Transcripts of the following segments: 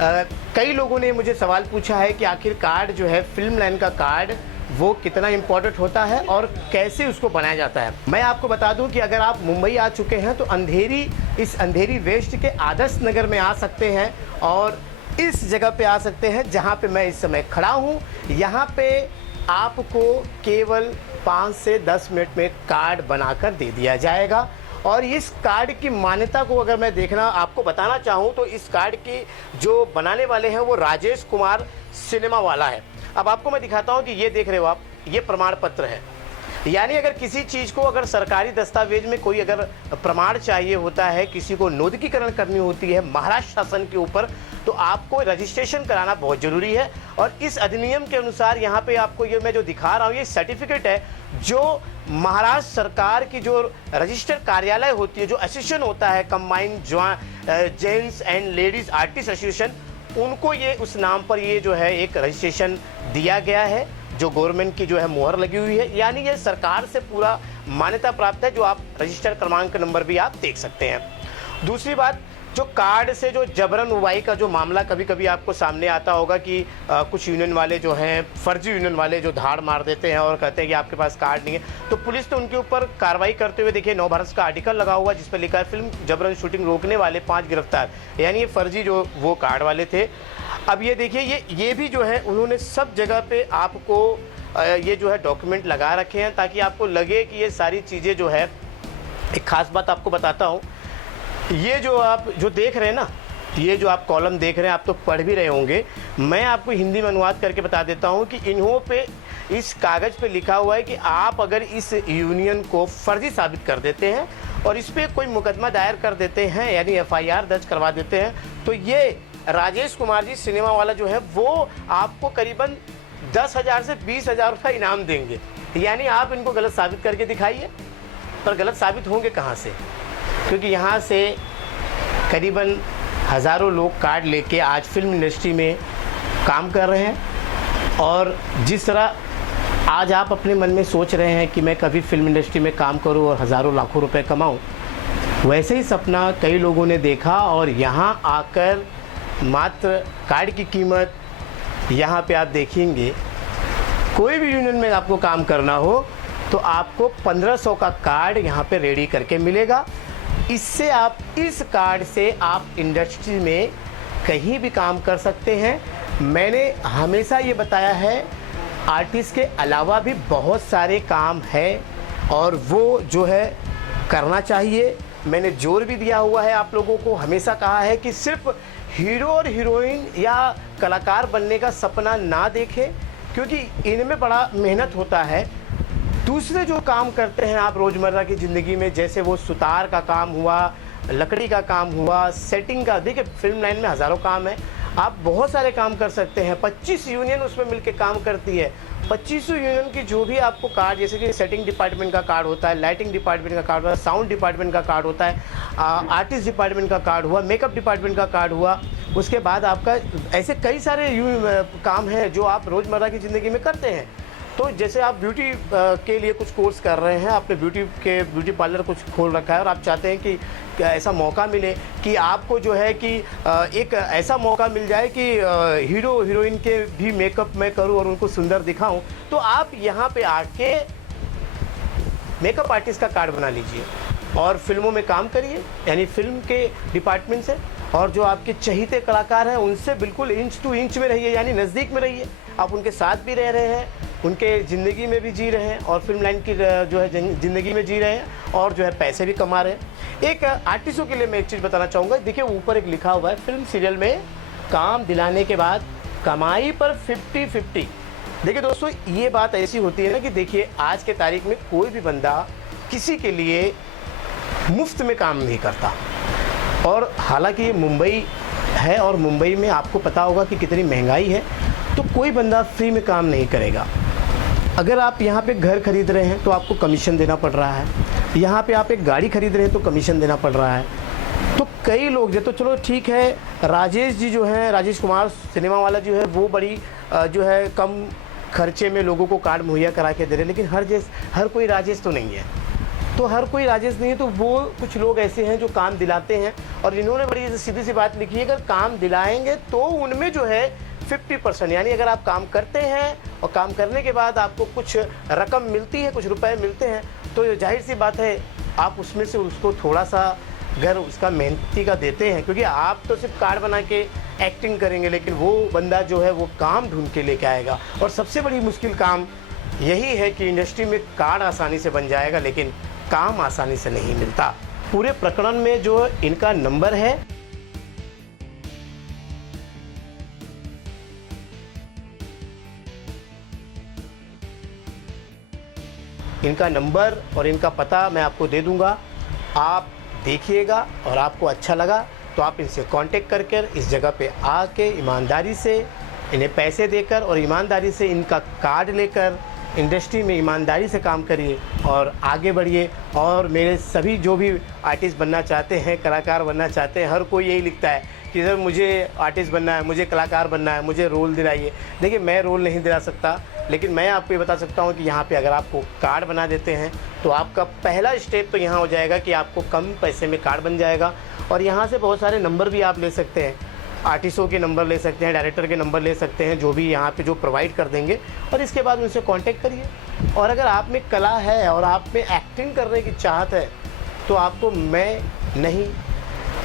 कई लोगों ने मुझे सवाल पूछा है कि आखिर कार्ड जो है, फिल्म लाइन का कार्ड, वो कितना इम्पोर्टेंट होता है और कैसे उसको बनाया जाता है। मैं आपको बता दूं कि अगर आप मुंबई आ चुके हैं तो इस अंधेरी वेस्ट के आदर्श नगर में आ सकते हैं और इस जगह पे आ सकते हैं जहां पे मैं इस समय खड़ा हूं। यहां पे आपको केवल 5 से 10 मिनट में कार्ड बनाकर दे दिया जाएगा। और इस कार्ड की मान्यता को अगर मैं देखना आपको बताना चाहूँ तो इस कार्ड की जो बनाने वाले हैं वो राजेश कुमार सिनेमा वाला है। अब आपको मैं दिखाता हूँ कि ये देख रहे हो आप, ये प्रमाण पत्र है। यानी अगर किसी चीज़ को अगर सरकारी दस्तावेज में कोई अगर प्रमाण चाहिए होता है, किसी को नोटिफिकेशन करनी होती है महाराष्ट्र शासन के ऊपर, तो आपको रजिस्ट्रेशन कराना बहुत ज़रूरी है। और इस अधिनियम के अनुसार यहाँ पे आपको ये मैं जो दिखा रहा हूँ, ये सर्टिफिकेट है जो महाराष्ट्र सरकार की जो रजिस्टर कार्यालय होती है, जो एसोसिएशन होता है combined gents and ladies artist association, उनको ये उस नाम पर ये जो है एक रजिस्ट्रेशन दिया गया है, जो गवर्नमेंट की जो है मोहर लगी हुई है। यानी ये सरकार से पूरा मान्यता प्राप्त है, जो आप रजिस्टर क्रमांक नंबर भी आप देख सकते हैं। दूसरी बात, जो कार्ड से जो जबरन उबाई का जो मामला कभी कभी आपको सामने आता होगा कि कुछ यूनियन वाले जो हैं, फर्जी यूनियन वाले जो धाड़ मार देते हैं और कहते हैं कि आपके पास कार्ड नहीं है, तो पुलिस ने उनके ऊपर कार्रवाई करते हुए, देखिए नवभारत का आर्टिकल लगा हुआ जिस पर लिखा है फिल्म जबरन शूटिंग रोकने वाले 5 गिरफ्तार। यानी ये फर्जी जो वो कार्ड वाले थे। अब ये देखिए, ये भी जो है उन्होंने सब जगह पे आपको ये जो है डॉक्यूमेंट लगा रखे हैं ताकि आपको लगे कि ये सारी चीज़ें जो है। एक खास बात आपको बताता हूँ, ये जो आप जो देख रहे हैं ना, ये जो आप कॉलम देख रहे हैं, आप तो पढ़ भी रहे होंगे, मैं आपको हिंदी में अनुवाद करके बता देता हूँ कि इन्हों पे इस कागज़ पे लिखा हुआ है कि आप अगर इस यूनियन को फर्जी साबित कर देते हैं और इस पर कोई मुकदमा दायर कर देते हैं, यानी FIR दर्ज करवा देते हैं, तो ये राजेश कुमार जी सिनेमा वाला जो है वो आपको करीबन 10,000 से 20,000 रुपये इनाम देंगे। यानी आप इनको गलत साबित करके दिखाइए, पर गलत साबित होंगे कहाँ से? क्योंकि यहाँ से करीबन हज़ारों लोग कार्ड लेके आज फिल्म इंडस्ट्री में काम कर रहे हैं। और जिस तरह आज आप अपने मन में सोच रहे हैं कि मैं कभी फिल्म इंडस्ट्री में काम करूं और हज़ारों लाखों रुपए कमाऊं, वैसे ही सपना कई लोगों ने देखा और यहाँ आकर मात्र कार्ड की कीमत, यहाँ पे आप देखेंगे कोई भी यूनियन में आपको काम करना हो तो आपको 1500 का कार्ड यहाँ पे रेडी करके मिलेगा। इससे आप इस कार्ड से आप इंडस्ट्री में कहीं भी काम कर सकते हैं। मैंने हमेशा ये बताया है, आर्टिस्ट के अलावा भी बहुत सारे काम हैं और वो जो है करना चाहिए। मैंने जोर भी दिया हुआ है, आप लोगों को हमेशा कहा है कि सिर्फ हीरो और हीरोइन या कलाकार बनने का सपना ना देखें, क्योंकि इनमें बड़ा मेहनत होता है। दूसरे जो काम करते हैं आप रोज़मर्रा की ज़िंदगी में, जैसे वो सुतार का काम हुआ, लकड़ी का काम हुआ, सेटिंग का, देखिए फिल्म लाइन में हज़ारों काम है, आप बहुत सारे काम कर सकते हैं। 25 यूनियन उसमें मिलके काम करती है। 25 यूनियन की जो भी आपको कार्ड, जैसे कि सेटिंग डिपार्टमेंट का कार्ड होता है, लाइटिंग डिपार्टमेंट का कार्ड होता है, साउंड डिपार्टमेंट का कार्ड होता है, आर्टिस्ट डिपार्टमेंट का कार्ड हुआ, मेकअप डिपार्टमेंट का कार्ड हुआ, उसके बाद आपका ऐसे कई सारे काम हैं जो आप रोज़मर्रा की ज़िंदगी में करते हैं। तो जैसे आप ब्यूटी के लिए कुछ कोर्स कर रहे हैं, आपने ब्यूटी पार्लर कुछ खोल रखा है और आप चाहते हैं कि ऐसा मौका मिले कि आपको जो है कि एक ऐसा मौका मिल जाए कि हीरो हीरोइन के भी मेकअप मैं करूं और उनको सुंदर दिखाऊं, तो आप यहां पे आके मेकअप आर्टिस्ट का कार्ड बना लीजिए और फिल्मों में काम करिए, यानी फिल्म के डिपार्टमेंट से। और जो आपके चहीते कलाकार हैं उनसे बिल्कुल इंच टू इंच में रहिए, यानी नज़दीक में रहिए। आप उनके साथ भी रह रहे हैं, उनके ज़िंदगी में भी जी रहे हैं और फिल्म लाइन की जो है ज़िंदगी में जी रहे हैं और जो है पैसे भी कमा रहे हैं। एक आर्टिस्टों के लिए मैं एक चीज़ बताना चाहूँगा, देखिए ऊपर एक लिखा हुआ है, फिल्म सीरियल में काम दिलाने के बाद कमाई पर 50-50। देखिए दोस्तों, ये बात ऐसी होती है ना कि देखिए आज के तारीख में कोई भी बंदा किसी के लिए मुफ्त में काम नहीं करता। और हालांकि ये मुंबई है और मुंबई में आपको पता होगा कि कितनी महंगाई है, तो कोई बंदा फ्री में काम नहीं करेगा। अगर आप यहाँ पे घर खरीद रहे हैं तो आपको कमीशन देना पड़ रहा है, यहाँ पे आप एक गाड़ी खरीद रहे हैं तो कमीशन देना पड़ रहा है। तो कई लोग जो, तो चलो ठीक है, राजेश जी जो हैं, राजेश कुमार सिनेमा वाला जो है वो बड़ी जो है कम खर्चे में लोगों को कार्ड मुहैया करा के दे रहे हैं, लेकिन हर कोई राजेश तो नहीं है। तो हर कोई राजेश नहीं है, तो वो कुछ लोग ऐसे हैं जो काम दिलाते हैं। और इन्होंने बड़ी सीधी सी बात लिखी है, अगर काम दिलाएंगे तो उनमें जो है 50%, यानी अगर आप काम करते हैं और काम करने के बाद आपको कुछ रकम मिलती है, कुछ रुपए मिलते हैं, तो जाहिर सी बात है आप उसमें से उसको थोड़ा सा घर उसका मेहनती का देते हैं। क्योंकि आप तो सिर्फ कार्ड बना के एक्टिंग करेंगे, लेकिन वो बंदा जो है वो काम ढूंढ के लेके आएगा। और सबसे बड़ी मुश्किल काम यही है कि इंडस्ट्री में कार्ड आसानी से बन जाएगा, लेकिन काम आसानी से नहीं मिलता। पूरे प्रकरण में जो इनका नंबर है, इनका नंबर और इनका पता मैं आपको दे दूंगा। आप देखिएगा और आपको अच्छा लगा तो आप इनसे कांटेक्ट करके इस जगह पे आके ईमानदारी से इन्हें पैसे देकर और ईमानदारी से इनका कार्ड लेकर इंडस्ट्री में ईमानदारी से काम करिए और आगे बढ़िए। और मेरे सभी जो भी आर्टिस्ट बनना चाहते हैं, कलाकार बनना चाहते हैं, हर कोई यही लिखता है कि सर मुझे आर्टिस्ट बनना है, मुझे कलाकार बनना है, मुझे रोल दिलाइए। देखिए, मैं रोल नहीं दिला सकता, लेकिन मैं आपको ये बता सकता हूँ कि यहाँ पे अगर आपको कार्ड बना देते हैं तो आपका पहला स्टेप तो यहाँ हो जाएगा कि आपको कम पैसे में कार्ड बन जाएगा। और यहाँ से बहुत सारे नंबर भी आप ले सकते हैं, आर्टिस्टों के नंबर ले सकते हैं, डायरेक्टर के नंबर ले सकते हैं, जो भी यहाँ पे जो प्रोवाइड कर देंगे, और इसके बाद उनसे कांटेक्ट करिए। और अगर आप में कला है और आप में एक्टिंग करने की चाहत है तो आपको मैं नहीं,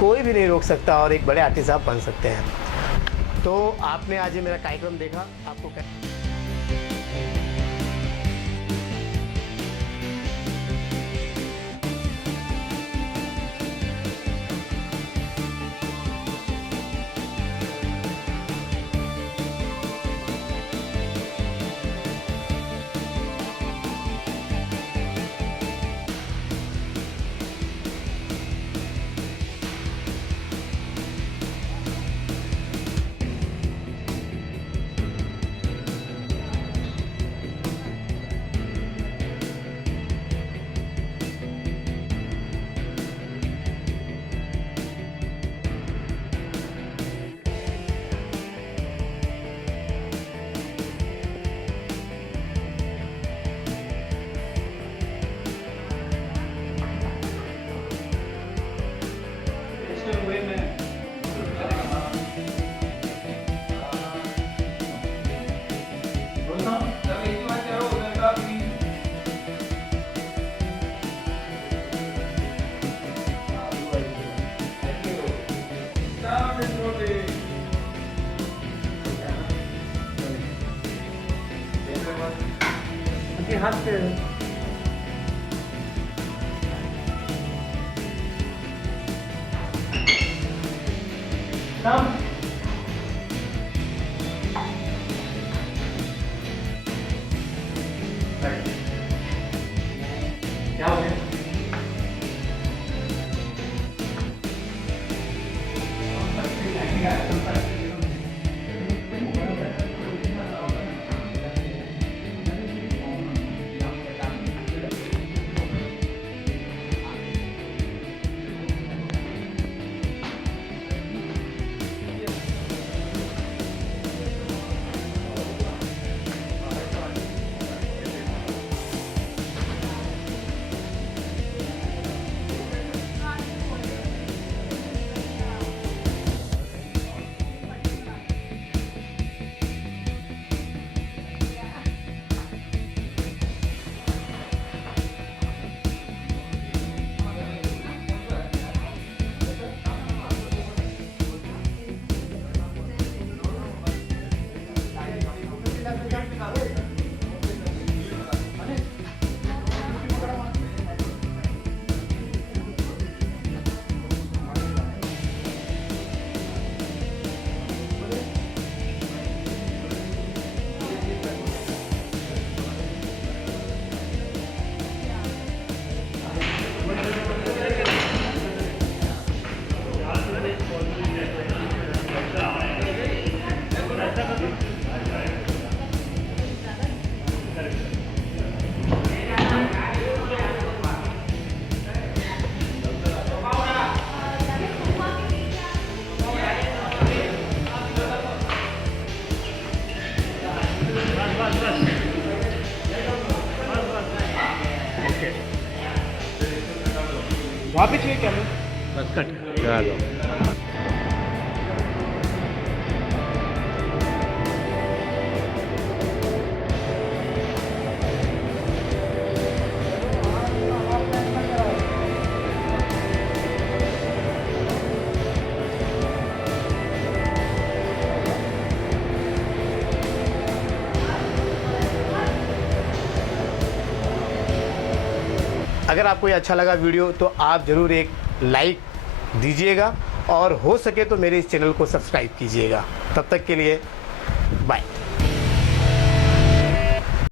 कोई भी नहीं रोक सकता और एक बड़े आर्टिस्ट आप बन सकते हैं। तो आपने आज ये मेरा कार्यक्रम देखा, आपको हाथ पे नाम क्या हो गया? बना लो। अगर आपको ये अच्छा लगा वीडियो तो आप ज़रूर एक लाइक दीजिएगा और हो सके तो मेरे इस चैनल को सब्सक्राइब कीजिएगा। तब तक के लिए बाय।